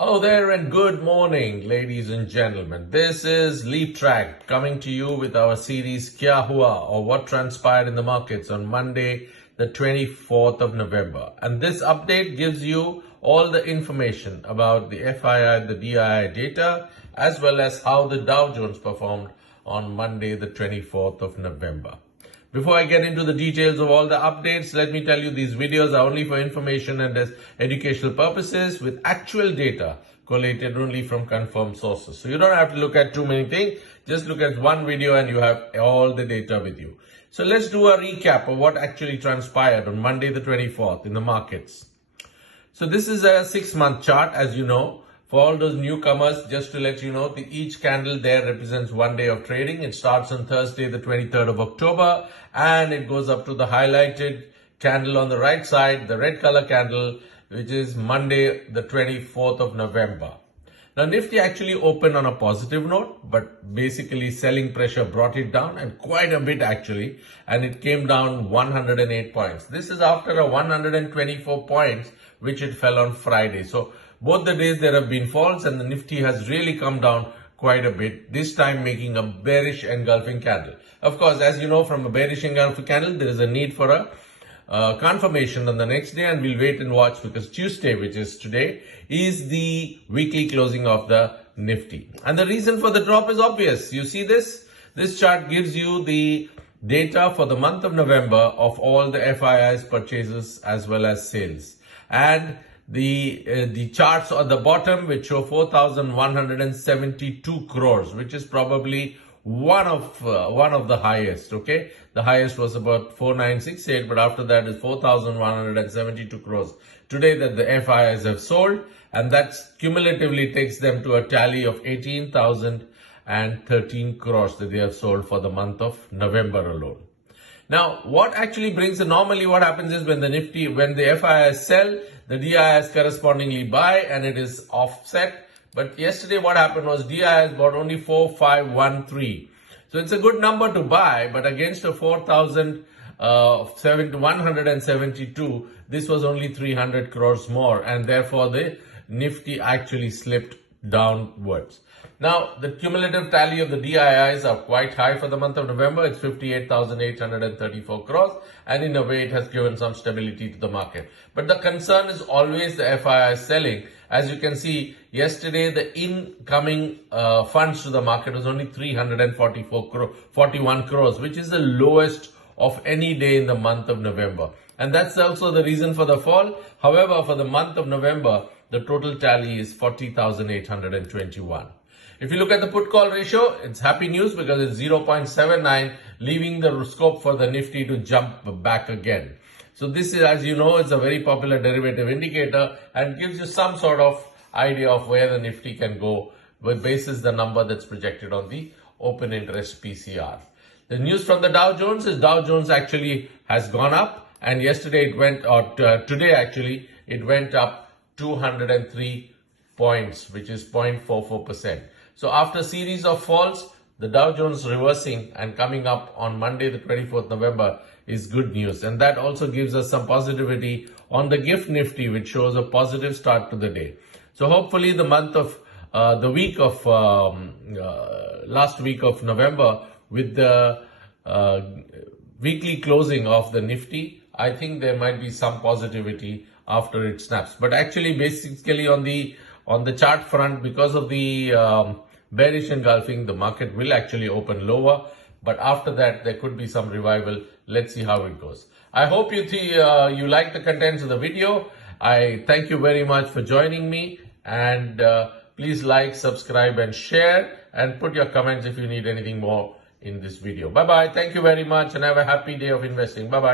Hello there and good morning, ladies and gentlemen. This is LEAPTRAC coming to you with our series Kya Hua, or What Transpired in the Markets on Monday, the 24th of November. And this update gives you all the information about the FII, the DII data, as well as how the Dow Jones performed on Monday, the 24th of November. Before I get into the details of all the updates, let me tell you these videos are only for information and as educational purposes with actual data collated only from confirmed sources. So you don't have to look at too many things. Just look at one video and you have all the data with you. So let's do a recap of what actually transpired on Monday the 24th in the markets. So this is a 6-month chart, as you know. For all those newcomers, just to let you know, each candle there represents 1 day of trading. It starts on Thursday, the 23rd of October, and it goes up to the highlighted candle on the right side, the red color candle, which is Monday, the 24th of November. Now, Nifty actually opened on a positive note, but basically selling pressure brought it down, and quite a bit actually, and it came down 108 points. This is after a 124 points, which it fell on Friday. So both the days there have been falls and the Nifty has really come down quite a bit, this time making a bearish engulfing candle. Of course, as you know, from a bearish engulfing candle, there is a need for a confirmation on the next day, and we'll wait and watch because Tuesday, which is today, is the weekly closing of the Nifty. And the reason for the drop is obvious. You see this? This chart gives you the data for the month of November of all the FII's purchases as well as sales. And the charts on the bottom, which show 4,172 crores, which is probably one of the highest. Okay, the highest was about 4,968, but after that is 4,172 crores today that the FIIs have sold, and that cumulatively takes them to a tally of 18,013 crores that they have sold for the month of November alone. Now, what actually brings normally what happens is when the FIIs sell, the DIIs correspondingly buy and it is offset. But yesterday what happened was DIIs bought only 4,513. So it's a good number to buy, but against a 4,172, this was only 300 crores more, and therefore the Nifty actually slipped downwards. Now, the cumulative tally of the DIIs are quite high for the month of November. It's 58,834 crores, and in a way it has given some stability to the market. But the concern is always the FII selling. As you can see, yesterday the incoming funds to the market was only 41 crores, which is the lowest of any day in the month of November. And that's also the reason for the fall. However, for the month of November, the total tally is 40,821. If you look at the put call ratio, it's happy news because it's 0.79, leaving the scope for the Nifty to jump back again. So this is, as you know, it's a very popular derivative indicator and gives you some sort of idea of where the Nifty can go with basis the number that's projected on the open interest PCR. The news from the Dow Jones is Dow Jones actually has gone up, and yesterday it went, or today actually, it went up 203 points, which is 0.44%. So after a series of falls, the Dow Jones reversing and coming up on Monday, the 24th November is good news. And that also gives us some positivity on the gift Nifty, which shows a positive start to the day. So hopefully the month of, last week of November with the weekly closing of the Nifty, I think there might be some positivity after it snaps. But actually, basically on the chart front, because of the bearish engulfing, the market will actually open lower. But after that, there could be some revival. Let's see how it goes. I hope you like the contents of the video. I thank you very much for joining me. And please like, subscribe, and share. And put your comments if you need anything more in this video. Bye-bye. Thank you very much and have a happy day of investing. Bye-bye.